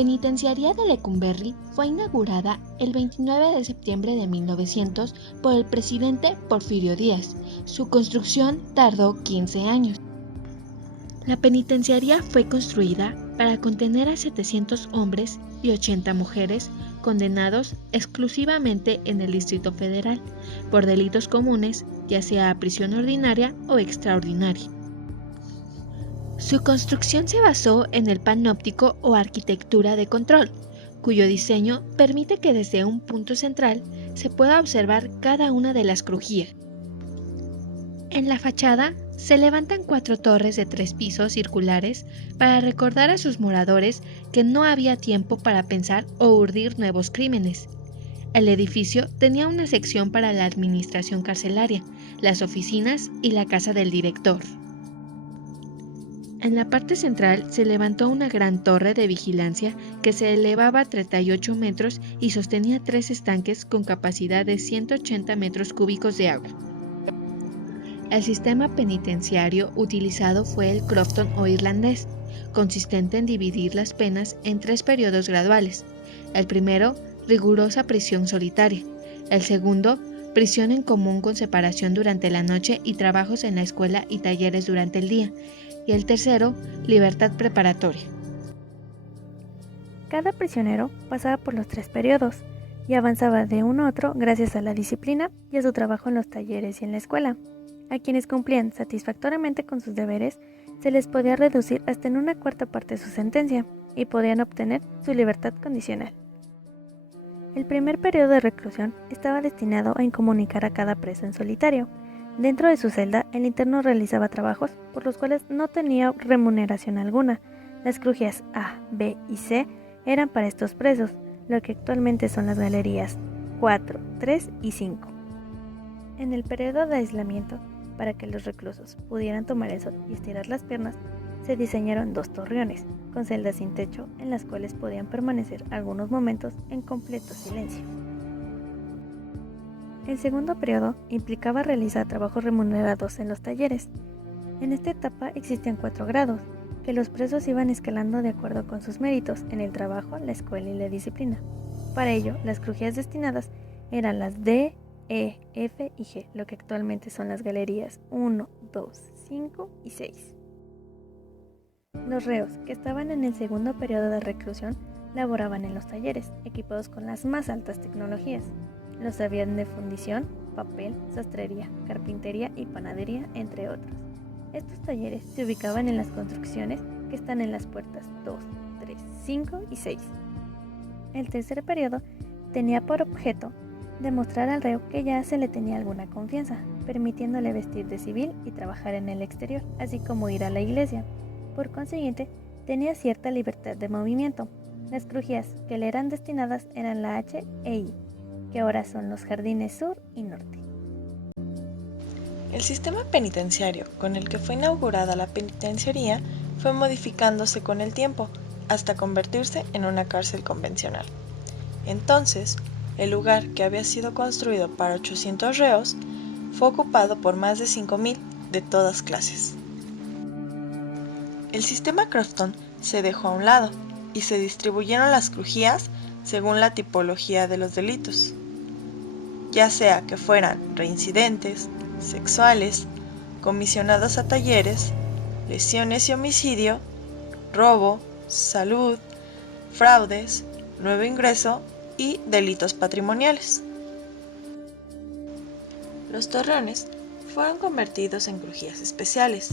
penitenciaría de Lecumberri fue inaugurada el 29 de septiembre de 1900 por el presidente Porfirio Díaz. Su construcción tardó 15 años. La penitenciaría fue construida para contener a 700 hombres y 80 mujeres condenados exclusivamente en el Distrito Federal por delitos comunes, ya sea a prisión ordinaria o extraordinaria. Su construcción se basó en el panóptico o arquitectura de control, cuyo diseño permite que desde un punto central se pueda observar cada una de las crujías. En la fachada se levantan 4 torres de 3 pisos circulares para recordar a sus moradores que no había tiempo para pensar o urdir nuevos crímenes. El edificio tenía una sección para la administración carcelaria, las oficinas y la casa del director. En la parte central se levantó una gran torre de vigilancia que se elevaba a 38 metros y sostenía 3 estanques con capacidad de 180 metros cúbicos de agua. El sistema penitenciario utilizado fue el Crofton o irlandés, consistente en dividir las penas en 3 periodos graduales. El primero, rigurosa prisión solitaria. El segundo, prisión en común con separación durante la noche y trabajos en la escuela y talleres durante el día. Y el tercero, libertad preparatoria. Cada prisionero pasaba por los 3 periodos y avanzaba de uno a otro gracias a la disciplina y a su trabajo en los talleres y en la escuela. A quienes cumplían satisfactoriamente con sus deberes, se les podía reducir hasta en 1/4 parte su sentencia y podían obtener su libertad condicional. El primer periodo de reclusión estaba destinado a incomunicar a cada preso en solitario. Dentro de su celda, el interno realizaba trabajos por los cuales no tenía remuneración alguna. Las crujías A, B y C eran para estos presos, lo que actualmente son las galerías 4, 3 y 5. En el periodo de aislamiento, para que los reclusos pudieran tomar el sol y estirar las piernas, se diseñaron 2 torreones, con celdas sin techo, en las cuales podían permanecer algunos momentos en completo silencio. El segundo periodo implicaba realizar trabajos remunerados en los talleres. En esta etapa existían 4 grados, que los presos iban escalando de acuerdo con sus méritos en el trabajo, la escuela y la disciplina. Para ello, las crujías destinadas eran las D, E, F y G, lo que actualmente son las galerías 1, 2, 5 y 6. Los reos que estaban en el segundo periodo de reclusión laboraban en los talleres, equipados con las más altas tecnologías. Los habían de fundición, papel, sastrería, carpintería y panadería, entre otros. Estos talleres se ubicaban en las construcciones que están en las puertas 2, 3, 5 y 6. El tercer periodo tenía por objeto demostrar al reo que ya se le tenía alguna confianza, permitiéndole vestir de civil y trabajar en el exterior, así como ir a la iglesia. Por consiguiente, tenía cierta libertad de movimiento. Las crujías que le eran destinadas eran la H e I, que ahora son los jardines sur y norte. El sistema penitenciario con el que fue inaugurada la penitenciaría fue modificándose con el tiempo hasta convertirse en una cárcel convencional. Entonces, el lugar que había sido construido para 800 reos fue ocupado por más de 5,000 de todas clases. El sistema Crofton se dejó a un lado y se distribuyeron las crujías según la tipología de los delitos, ya sea que fueran reincidentes, sexuales, comisionados a talleres, lesiones y homicidio, robo, salud, fraudes, nuevo ingreso y delitos patrimoniales. Los torreones fueron convertidos en crujías especiales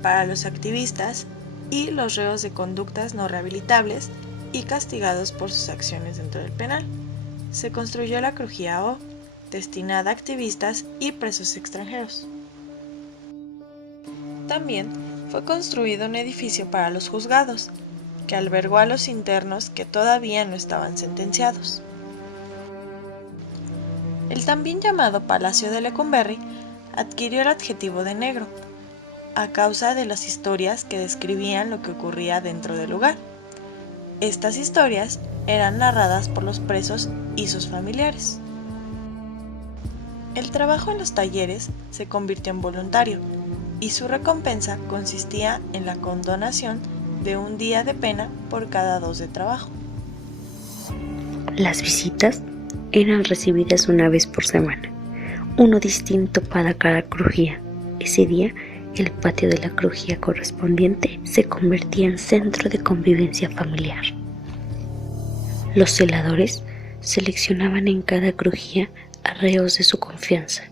para los activistas y los reos de conductas no rehabilitables y castigados por sus acciones dentro del penal. Se construyó la crujía O, destinada a activistas y presos extranjeros. También fue construido un edificio para los juzgados, que albergó a los internos que todavía no estaban sentenciados. El también llamado Palacio de Lecumberri adquirió el adjetivo de negro, a causa de las historias que describían lo que ocurría dentro del lugar. Estas historias eran narradas por los presos y sus familiares. El trabajo en los talleres se convirtió en voluntario y su recompensa consistía en la condonación de un día de pena por cada 2 de trabajo. Las visitas eran recibidas una vez por semana, uno distinto para cada crujía. Ese día, el patio de la crujía correspondiente se convertía en centro de convivencia familiar. Los celadores seleccionaban en cada crujía a reos de su confianza,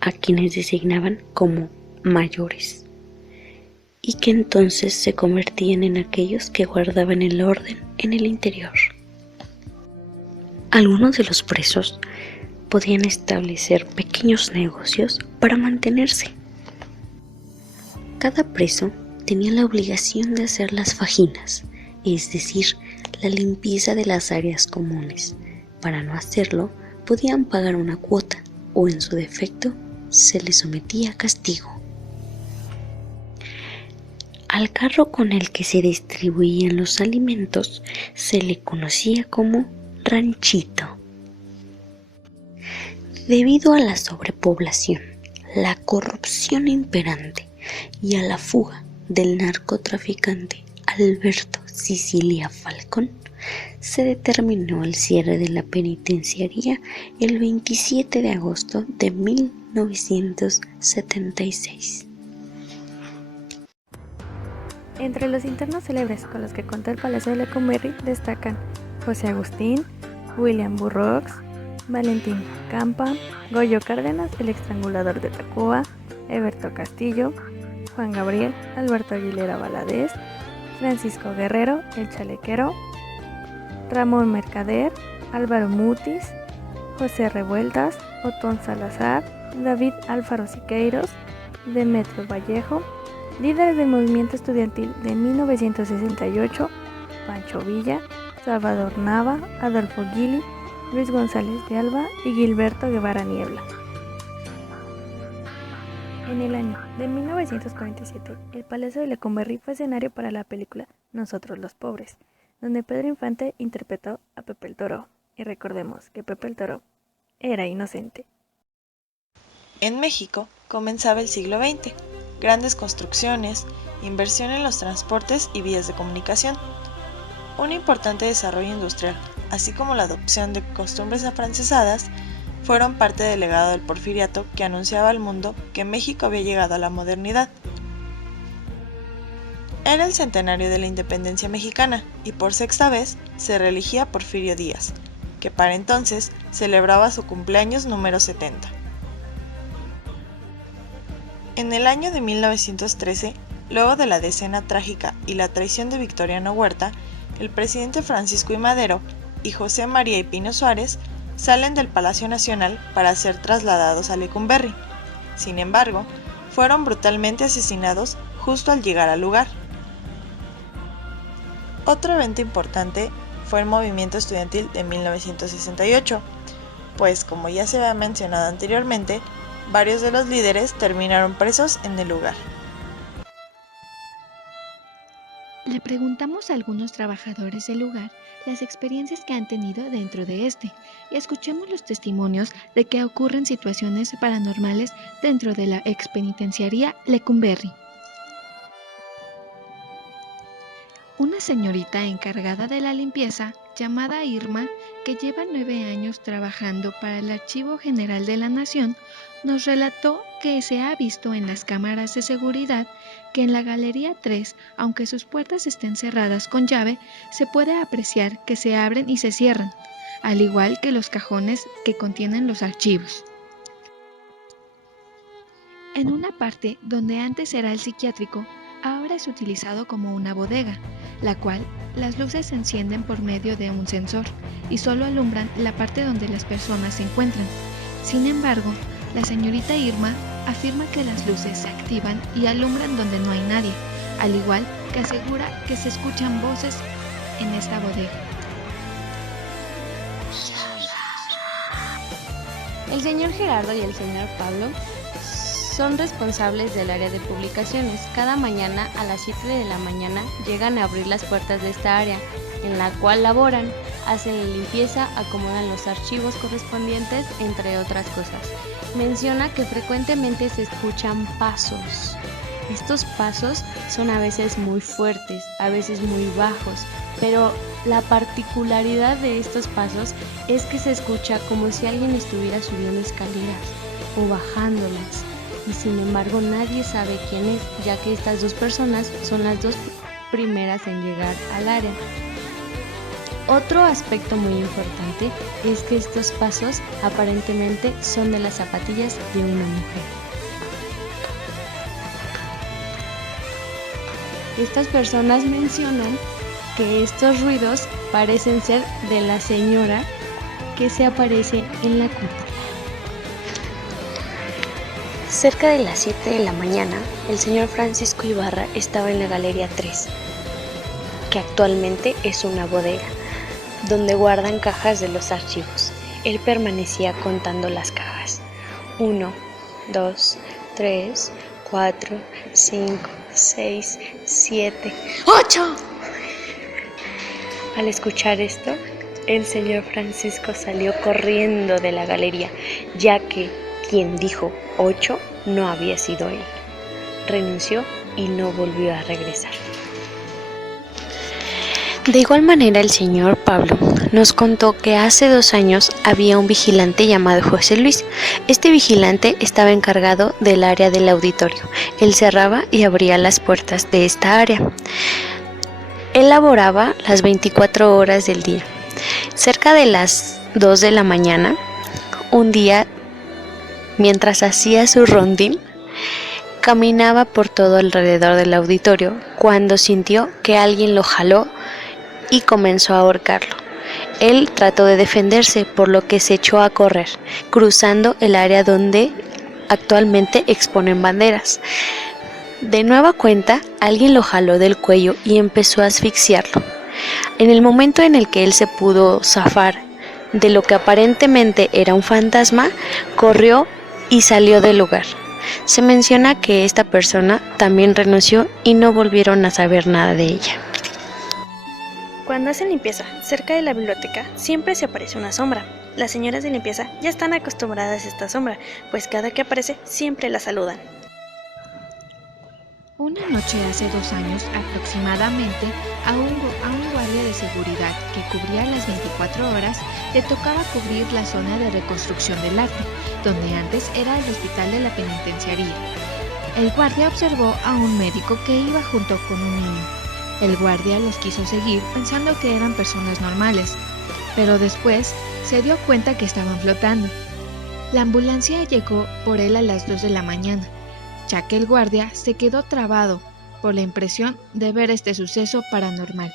a quienes designaban como mayores, y que entonces se convertían en aquellos que guardaban el orden en el interior. Algunos de los presos podían establecer pequeños negocios para mantenerse. Cada preso tenía la obligación de hacer las fajinas, es decir, la limpieza de las áreas comunes. Para no hacerlo, podían pagar una cuota o, en su defecto, se les sometía a castigo. Al carro con el que se distribuían los alimentos se le conocía como ranchito. Debido a la sobrepoblación, la corrupción imperante y a la fuga del narcotraficante Alberto Sicilia Falcón, se determinó el cierre de la penitenciaría el 27 de agosto de 1976. Entre los internos célebres con los que contó el Palacio de Lecumberri destacan José Agustín, William Burroughs, Valentín Campa, Goyo Cárdenas, el estrangulador de Tacuba, Eberto Castillo, Juan Gabriel, Alberto Aguilera Valadez, Francisco Guerrero, el chalequero, Ramón Mercader, Álvaro Mutis, José Revueltas, Otón Salazar, David Alfaro Siqueiros, Demetrio Vallejo, líderes del movimiento estudiantil de 1968, Pancho Villa, Salvador Nava, Adolfo Gili, Luis González de Alba y Gilberto Guevara Niebla. En el año de 1947, el Palacio de Lecumberri fue escenario para la película Nosotros los Pobres, donde Pedro Infante interpretó a Pepe el Toro. Y recordemos que Pepe el Toro era inocente. En México comenzaba el siglo XX, grandes construcciones, inversión en los transportes y vías de comunicación, un importante desarrollo industrial, así como la adopción de costumbres afrancesadas, fueron parte del legado del porfiriato que anunciaba al mundo que México había llegado a la modernidad. Era el centenario de la independencia mexicana y por sexta vez se reelegía Porfirio Díaz, que para entonces celebraba su cumpleaños número 70. En el año de 1913, luego de la decena trágica y la traición de Victoriano Huerta, el presidente Francisco I. Madero y José María y Pino Suárez salen del Palacio Nacional para ser trasladados a Lecumberri. Sin embargo, fueron brutalmente asesinados justo al llegar al lugar. Otro evento importante fue el movimiento estudiantil de 1968, pues como ya se había mencionado anteriormente, varios de los líderes terminaron presos en el lugar. Le preguntamos a algunos trabajadores del lugar las experiencias que han tenido dentro de este y escuchemos los testimonios de que ocurren situaciones paranormales dentro de la expenitenciaría Lecumberri. Una señorita encargada de la limpieza, llamada Irma, que lleva 9 años trabajando para el Archivo General de la Nación, nos relató que se ha visto en las cámaras de seguridad que en la Galería 3, aunque sus puertas estén cerradas con llave, se puede apreciar que se abren y se cierran, al igual que los cajones que contienen los archivos. En una parte donde antes era el psiquiátrico, ahora es utilizado como una bodega, la cual las luces se encienden por medio de un sensor y solo alumbran la parte donde las personas se encuentran. Sin embargo, la señorita Irma afirma que las luces se activan y alumbran donde no hay nadie, al igual que asegura que se escuchan voces en esta bodega. El señor Gerardo y el señor Pablo son responsables del área de publicaciones. Cada mañana a las 7 de la mañana llegan a abrir las puertas de esta área, en la cual laboran, hacen la limpieza, acomodan los archivos correspondientes, entre otras cosas. Menciona que frecuentemente se escuchan pasos. Estos pasos son a veces muy fuertes, a veces muy bajos, pero la particularidad de estos pasos es que se escucha como si alguien estuviera subiendo escaleras o bajándolas, y sin embargo nadie sabe quién es, ya que estas dos personas son las dos primeras en llegar al área. Otro aspecto muy importante es que estos pasos aparentemente son de las zapatillas de una mujer. Estas personas mencionan que estos ruidos parecen ser de la señora que se aparece en la cúpula. Cerca de las 7 de la mañana, el señor Francisco Ibarra estaba en la Galería 3, que actualmente es una bodega, donde guardan cajas de los archivos. Él permanecía contando las cajas. 1, 2, 3, 4, 5, 6, 7, 8. Al escuchar esto, el señor Francisco salió corriendo de la galería, ya que quien dijo 8 no había sido él. Renunció y no volvió a regresar. De igual manera, el señor Pablo nos contó que hace 2 años había un vigilante llamado José Luis. Este vigilante estaba encargado del área del auditorio. Él cerraba y abría las puertas de esta área. Él laboraba las 24 horas del día. Cerca de las 2 de la mañana, un día, mientras hacía su rondín, caminaba por todo alrededor del auditorio cuando sintió que alguien lo jaló y comenzó a ahorcarlo. Él trató de defenderse, por lo que se echó a correr, cruzando el área donde actualmente exponen banderas. De nueva cuenta, alguien lo jaló del cuello y empezó a asfixiarlo. En el momento en el que él se pudo zafar de lo que aparentemente era un fantasma, corrió y salió del lugar. Se menciona que esta persona también renunció y no volvieron a saber nada de ella. Cuando hacen limpieza cerca de la biblioteca, siempre se aparece una sombra. Las señoras de limpieza ya están acostumbradas a esta sombra, pues cada que aparece siempre la saludan. Una noche hace 2 años aproximadamente, a un guardia de seguridad que cubría las 24 horas, le tocaba cubrir la zona de reconstrucción del arte, donde antes era el hospital de la penitenciaría. El guardia observó a un médico que iba junto con un niño. El guardia los quiso seguir pensando que eran personas normales, pero después se dio cuenta que estaban flotando. La ambulancia llegó por él a las 2 de la mañana, ya que el guardia se quedó trabado por la impresión de ver este suceso paranormal.